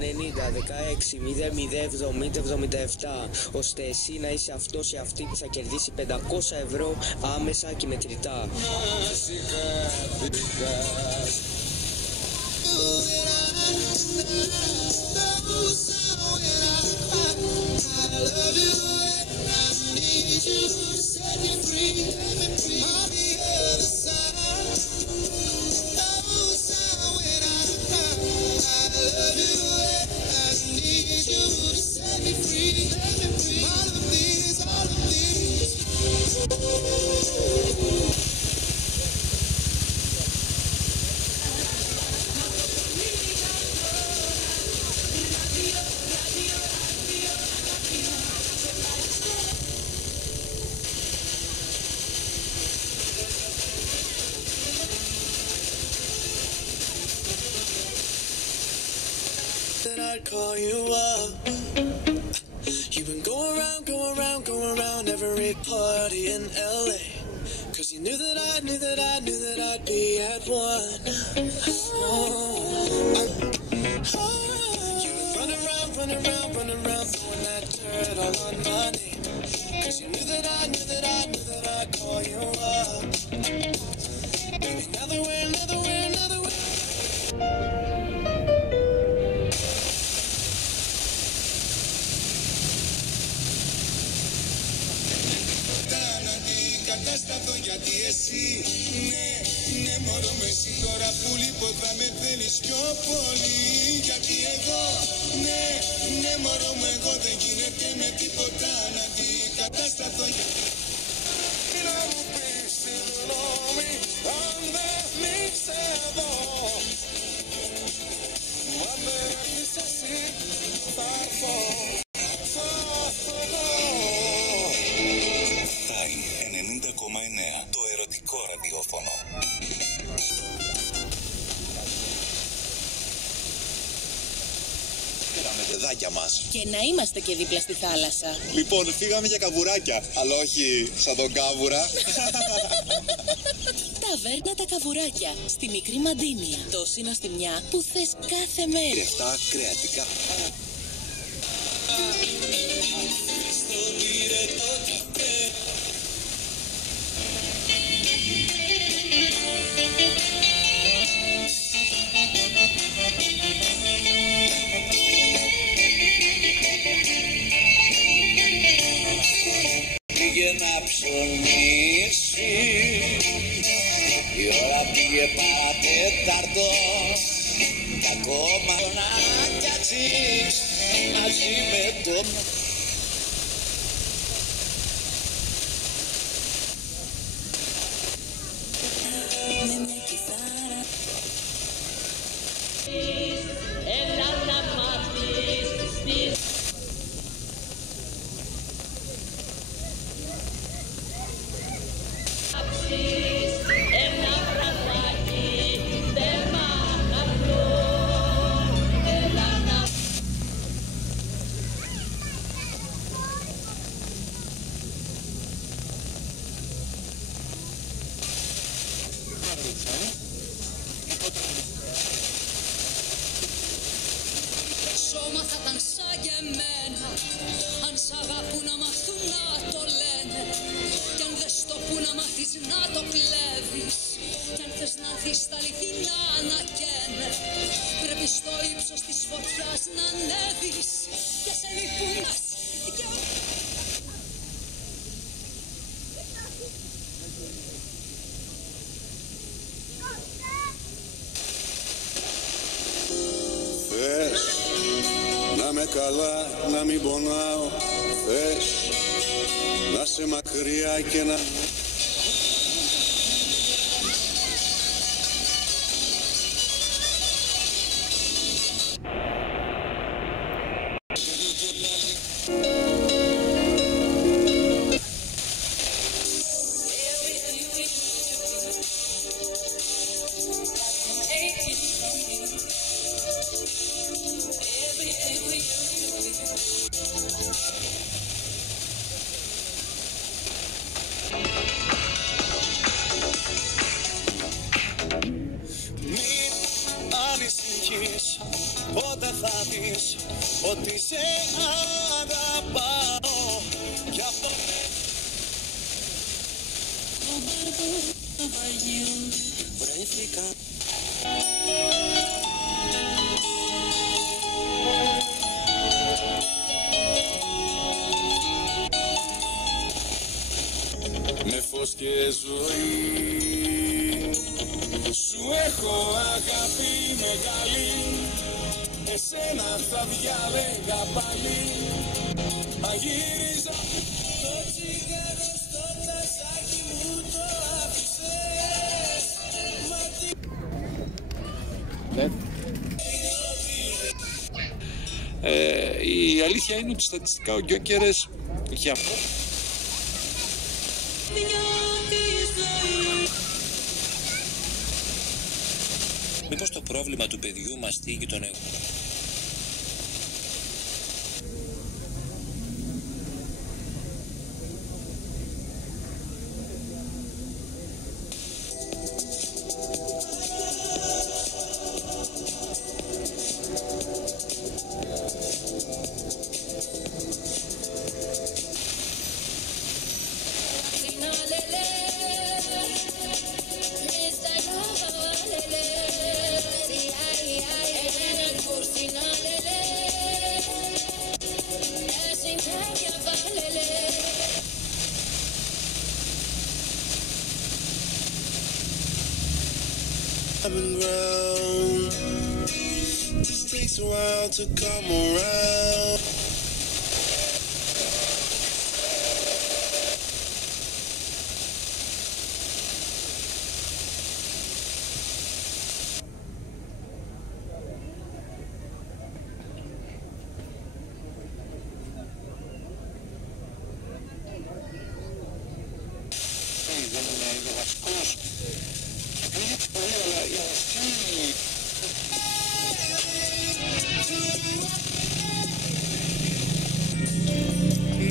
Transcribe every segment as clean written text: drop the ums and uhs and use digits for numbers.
90-16-00-70-77, ώστε εσύ να είσαι αυτός ή αυτή που θα κερδίσει 500 ευρώ άμεσα και μετρητά. I'd call you up. You've been going around every party in LA. Cause you knew that I'd be at one. You've been running around, throwing that dirt all on my name. Cause you knew that I'd call you up. Baby, another way. Κατάστατο γιατί εσύ, ναι μωρό με εσύ τώρα που λιποτά με θέλεις πιο πολύ. Γιατί εγώ, ναι μωρό μου εγώ δεν γίνεται με τίποτα να αντικατάστατο. Να μου πεις συγγνώμη αν δεν είσαι εδώ. Αν δεν έρθεις εσύ θα έρθω. Το ερωτικό ραδιόφωνο. Πήραμε παιδάκια μας. Και να είμαστε και δίπλα στη θάλασσα. Λοιπόν, φύγαμε για καβουράκια. Αλλά όχι σαν τον κάβουρα. Ταβέρνα τα Καβουράκια. Στη Μικρή Μαντίνια. Τόση νοστιμιά που θες κάθε μέρα. Κρεφτά κρεατικά. Πήγε να ψωνίσει, η ώρα πήγε παρατέταρτο, τα κομμάτια τσίπς μαζί με το... Σώμα θα ήταν σαν και εμένα, αν σ' αγαπούν να μάθουν να το λένε. Κι αν δεν στο που να μάθεις να το κλέβεις. Κι αν θες να δεις τα αληθινά να καίνε, πρέπει στο ύψος της φωτιάς να ανέβεις. Και σε λυπούν μας Θες να με καλά, να μην πονάω. Θες να σε μακριά και να... πότε θα δεις ότι σε αγαπάω κι αυτό το Βαγείο βρέθηκα. Με φως και ζωή σου έχω αγάπη μεγάλη, εσένα θα διάλεγα πάλι, μα γύριζα το τσιγάρο στο τασάκι μου το άφησες. Η αλήθεια είναι ότι στατιστικά ο Γκιόκερες για μήπως το πρόβλημα του παιδιού μας θίγει τον εγώ. Ground. This takes a while to come around.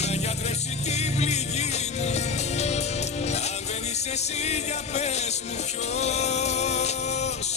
Να γιατρέψει την πληγή μου, αν δεν είσαι εσύ για πες μου ποιος.